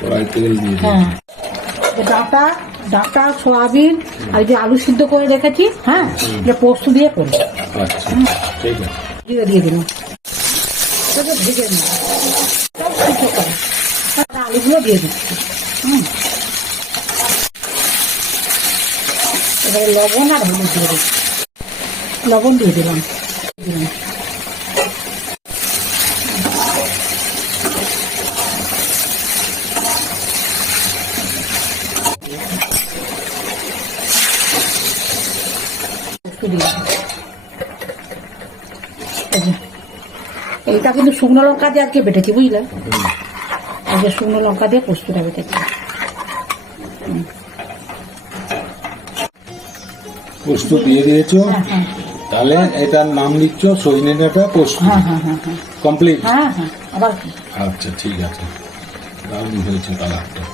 কড়াই তেল দিয়ে হ্যাঁ, ডাঁটা ডাঁটা সয়াবিন আর যে আলু সিদ্ধ করে রেখেছি, হ্যাঁ, এটা পোস্ত দিয়ে করি। আচ্ছা ঠিক আছে, দিয়ে দিয়ে দিলাম, ভেজে নিই সব সিদ্ধ করে, আলুগুলো দিয়ে দিচ্ছি। এবারে লবণ আর হলুদ দিয়ে দিচ্ছি, লবণ দিয়ে দিলাম। এইটা কিন্তু শুকনো লঙ্কা দিয়ে আজকে বেটেছি, বুঝলে? আজকে শুকনো লঙ্কা দিয়ে পোস্তটা বেটেছি। পোস্ত দিয়ে দিয়েছো, তাহলে এটার নাম দিচ্ছ সজনে ডাঁটা পোস্ত। হ্যাঁ হ্যাঁ হ্যাঁ হ্যাঁ কমপ্লিট। হ্যাঁ হ্যাঁ, আবার কি? আচ্ছা ঠিক আছে, দারুণ হয়েছে কালারটা।